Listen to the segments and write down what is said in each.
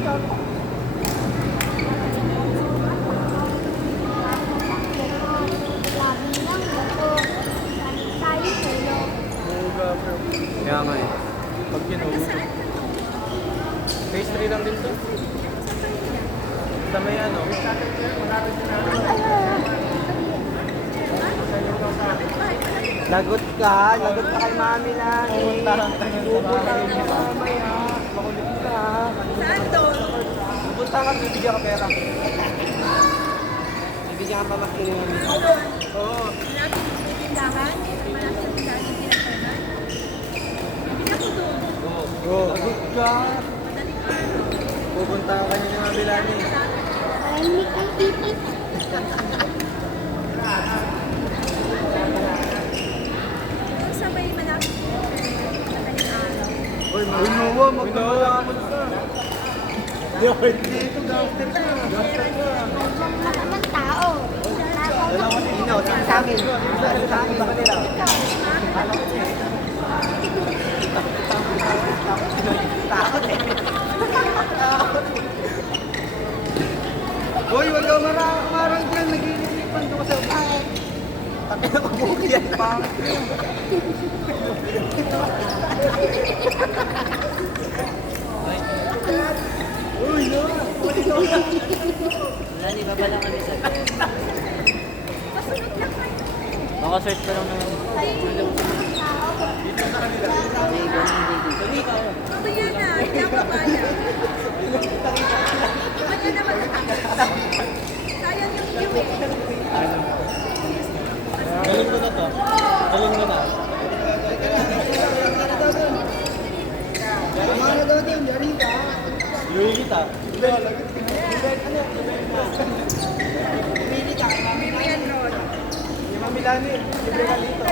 Kaya nga eh. Pag kinuha. Phase 3 lang din to. Sa may ano. Lagot ka kay mami lang. Pupuntahan ka ng Pupuntahan ka mamaya. Makulit ka. Saan doon? Pupunta ka, bibigyan ka pera. Bibigyan ka pa makinig. Oo. Malapit yung tindahan? Malapit yung tindahan yung pinagpanan? Bibili ako doon. Go. Lagot ka. Madaling araw. Pupunta ka kanya ng Abilani. Malamig ang titik. Doon sa may malapit yung madaling araw. Uy, Noah, magkakalaman ka. Hindi ito, gangster ka. Masamang tao. Ino, sa amin. Sa amin ba kanila? Takot eh. Uy, wag ka marang dyan. Nag-iinipan ko sa bakit. Tapi na mabuki yan. Pangit yun. Uy, no. Wala, di ba lang kami sa Kasunod lang kayo. Maka-search pa lang naman. Mamaya na, hindi ako kaya. Mamaya na matatapos. Sayang yung view eh. Galing mo na to. Galing mo na. Ano daw din, dari ka. Iuwi kita. Pili ka, mami na. Ayan, Ron. Yung mami Lani, libre ka dito.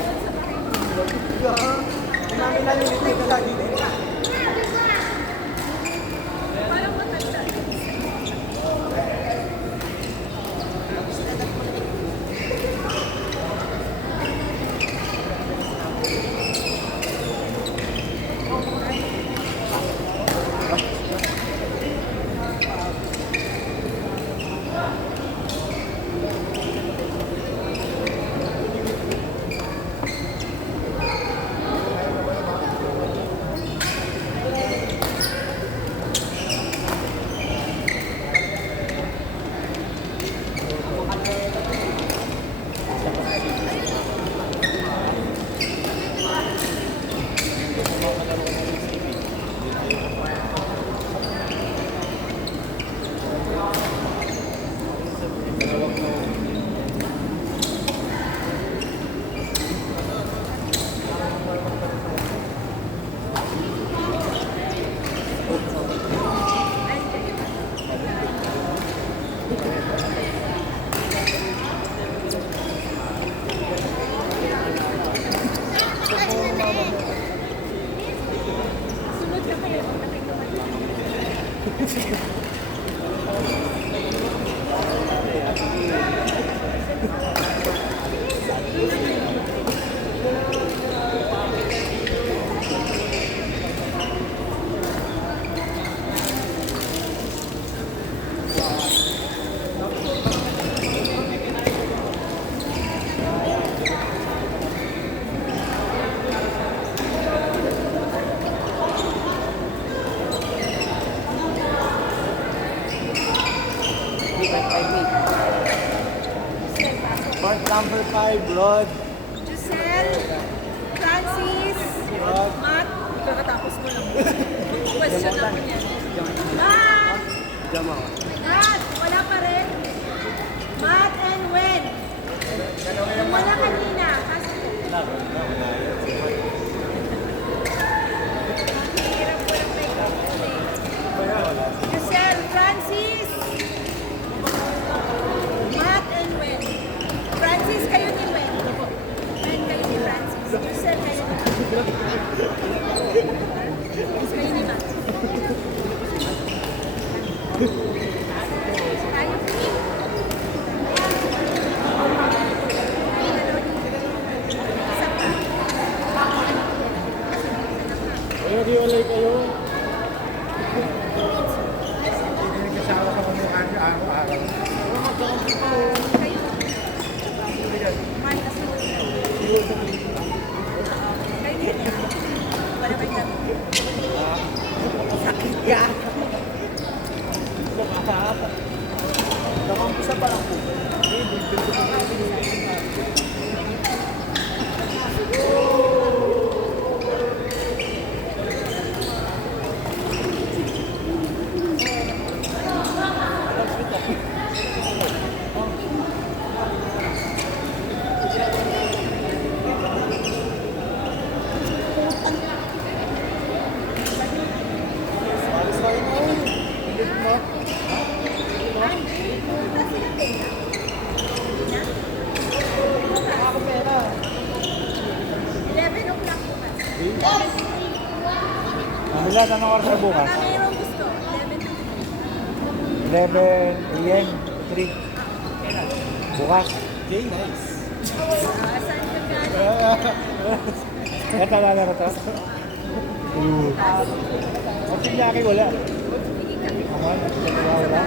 Yung mami Lani, libre ka lang dito. Parang matanda. Sunod na kayo. Part number 5, Rod. Giselle, Francis, Matt, kakatapos ko lang. Question naman yan. Matt! Jama. Matt! Wala pa rin? Matt and Wen. Yung wala kanina. Kasi hirap ko lang may Giselle, Francis, Matt and Wen. Francis, kayo ni Wen. Wen, kayo ni Francis. Giselle, kayo ni Matt. Kayo ni Matt. Tayo, please. Ayun, di walay kayo. Nakampisa pa lang po. Ako pera. 11 o'clock bukas. Kabila, anong oras na bukas? Baka mayroong gusto. 11 to 11 a.m. 3. Bukas. Okay, nice. Saan ka galing? Kaya talalaro to? At si Jackie wala. Aman, at si Jackie wala.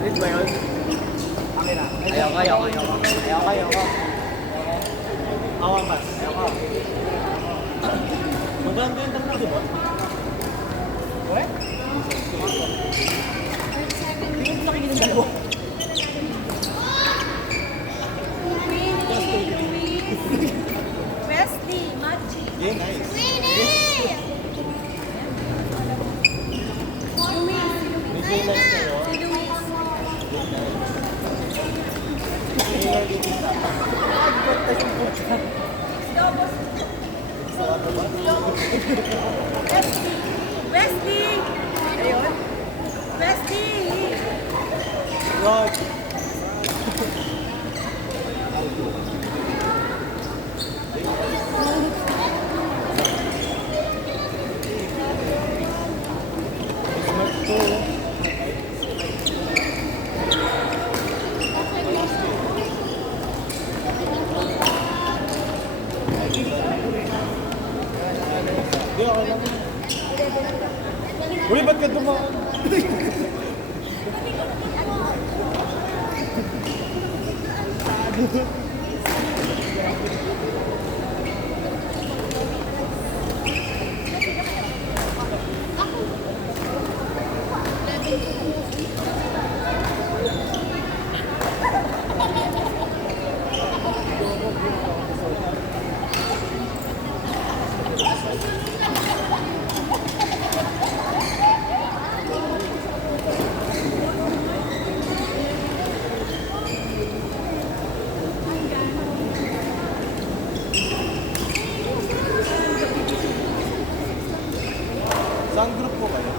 Read ba yun? Ayoko. Awang pas. Ayoko. Maganda yung tatlo, di ba? What? Hindi ko nakikinig ng dalawa. Wesley, Machi. Yeah, nice. Si Luis. Wesley! Ayun. Wesley! Rod. Uy, ba't ka dumaan? Saan group po kayo?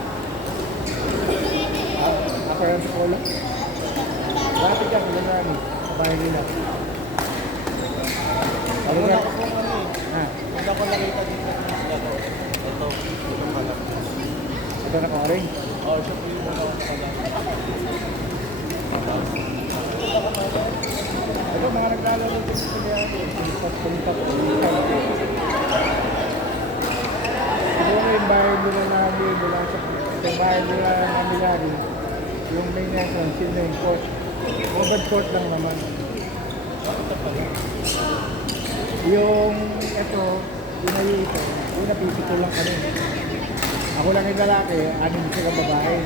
Ako yan sa polo. Lapit ka, kailan na kami. Sa bahay nila. Ano Wala nga? ko pong ano eh. Ha? Wala ko nakita dito sa isla ko. Ito, itong halap. Ito na ka-orange. Oh, siya po yung mga Ito, mga naglalaro din sa kanya. Pulipat. Siguro yung bahay nila namin, mula sa bahay nila namin lagi. Yung main entrance, yun na yung court. Covered court lang naman. Yung ito, yung ito, yung napipito lang kami. Ako lang yung lalaki, anim sila babae.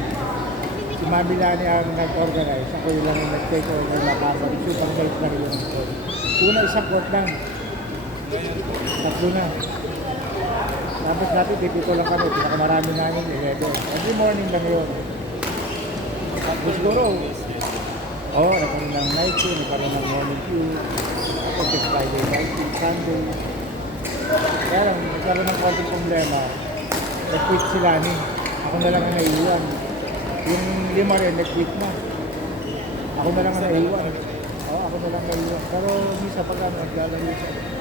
Si Mami Lani ang nag-organize, ako yung lang yung nag-take over na para supervise na rin yung court. Una, isang court lang. Tatlo na. Tapos natin, pipito lang kami, pinakamarami namin, 11. Every morning lang yun. Tapos siguro, nagkaroon ng night show, nagkaroon ng morning show. Tapos yung Friday night, Sunday. Kaya lang, nagkaroon ng konting problema. Nag-quit sila ni. Ako na lang ang naiiwan. Yung lima rin, nag-quit na. Ako na lang ang naiiwan. Ako na lang naiiwan. Pero misa pag naglalaro siya.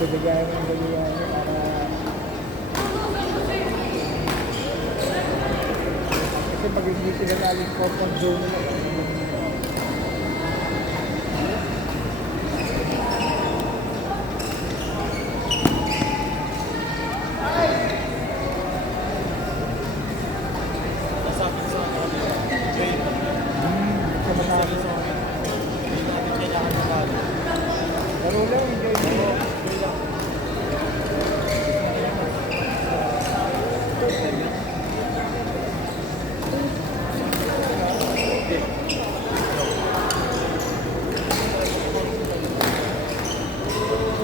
bibigyan ng bibigyan para kasi pag hindi sila laling comfort zone nila. Nasabi sa Jay, Sa masabi. hindi natin kailangan ng balo. Laro lang, enjoy mo.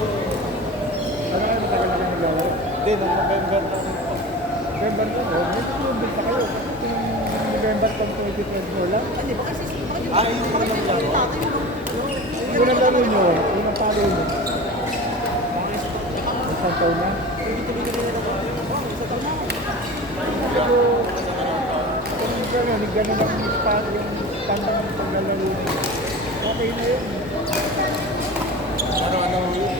Ano nga, matagal na kayo nag-laro? Hindi, nung November na rin po. November na, oh. May tumubig pa kayo. Yung November pang 2020 wala. Yung unang laro. Yung unang laro nyo, unang palo nyo. Isang taon na. Pero, kung gano'n ang yung standard ng paglalaro nyo, okay na yun. Ano yun?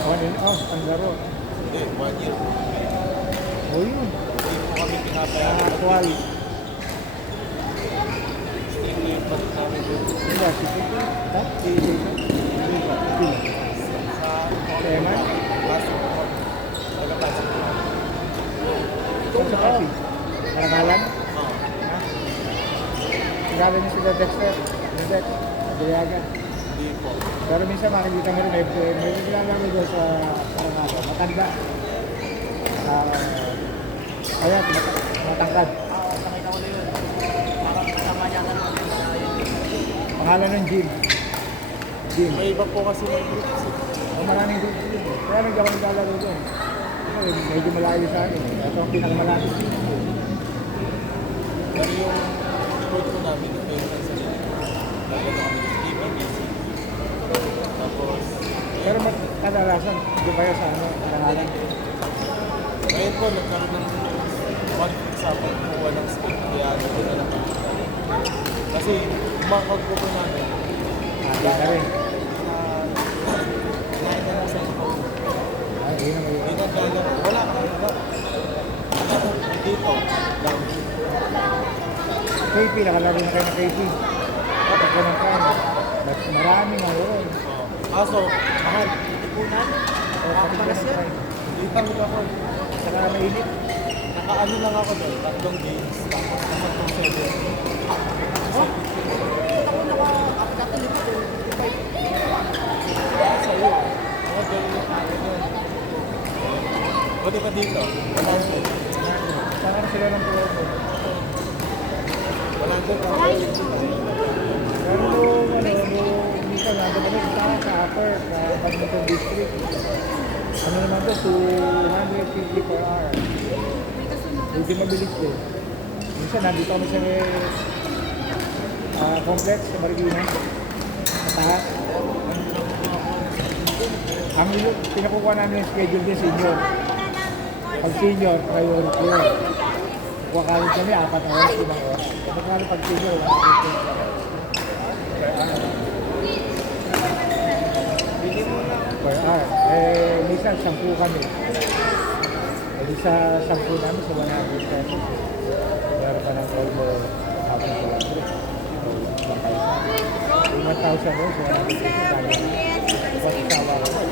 On and off, ang laro. Hindi, 1 year. O yun. Hindi po kami pinapayagan. Actual. Stream na yung pag namin doon. Sila, si Tito. Ha? Si Jason? Sila. Sa Eman? Pasok po. Taga-pasok po. Ito sa Pasi. Karangalan? Oo. Ha? Sigala niyo sila Dexter. Yung Dex. Diliaga. Hindi po. Pero minsan makikita mo rin, may nilalaro doon sa Karangalan. Matanda. Ayan, matangkad. Nakita ko na yun. Kasama niya ka naman sa yun. Pangalan ng gym. Gym. May iba po kasi may groups. O maraming group gym. Kaya nagkaroon naglalaro doon. Kasi medyo malayo sa akin. Ito ang pinakamalapit gym. Pero yung coach ko namin, yung favorite sa nila. Lagyan kami ng PBBC. Tapos, Pero kadalasan, di ba sa ano, Karangalan? ngayon po, nagkaroon ng conflict sa pagkuha ng stick. Kaya nandun na lang kami. Kasi, umakot ko po namin. Kaya na rin. Kinain na lang sa phone. Ay, yun ang Hindi na kaya, wala kami na. Dito, down. KP, nakalaro na kayo ng KP. Kapag ka ng kan. Maraming ang yun. Kaso, mahal. Ipunan. O kapag ka ng kan. Litang ako. Saka mainit. Nakaano lang ako doon, 3 games. Tapos naman itong 7. Sa'yo. Mga gawin yung akin yun. Buti pa dito. 100. Saka sila ng promo. 100 ang gawin ko. Pero nung minsan nandun kami sa upper, sa Badminton District. Ano naman to, 250 per hour. Hindi mabilis eh. Minsan nandito kami sa complex sa Marikina. Sa taas. Ang pinakukuha namin yung schedule din senior. Pag senior, priority yun. Kuha college kami, 4 oras, 5 oras. Kapag pag senior, 1 per hour. Eh, minsan 10 kami. Eh, di sa 10 namin sa 100 pesos. Meron ka ng promo habang sa labre. So, 1,000 mo, so 100 pesos. Kaya, basta tawa ko.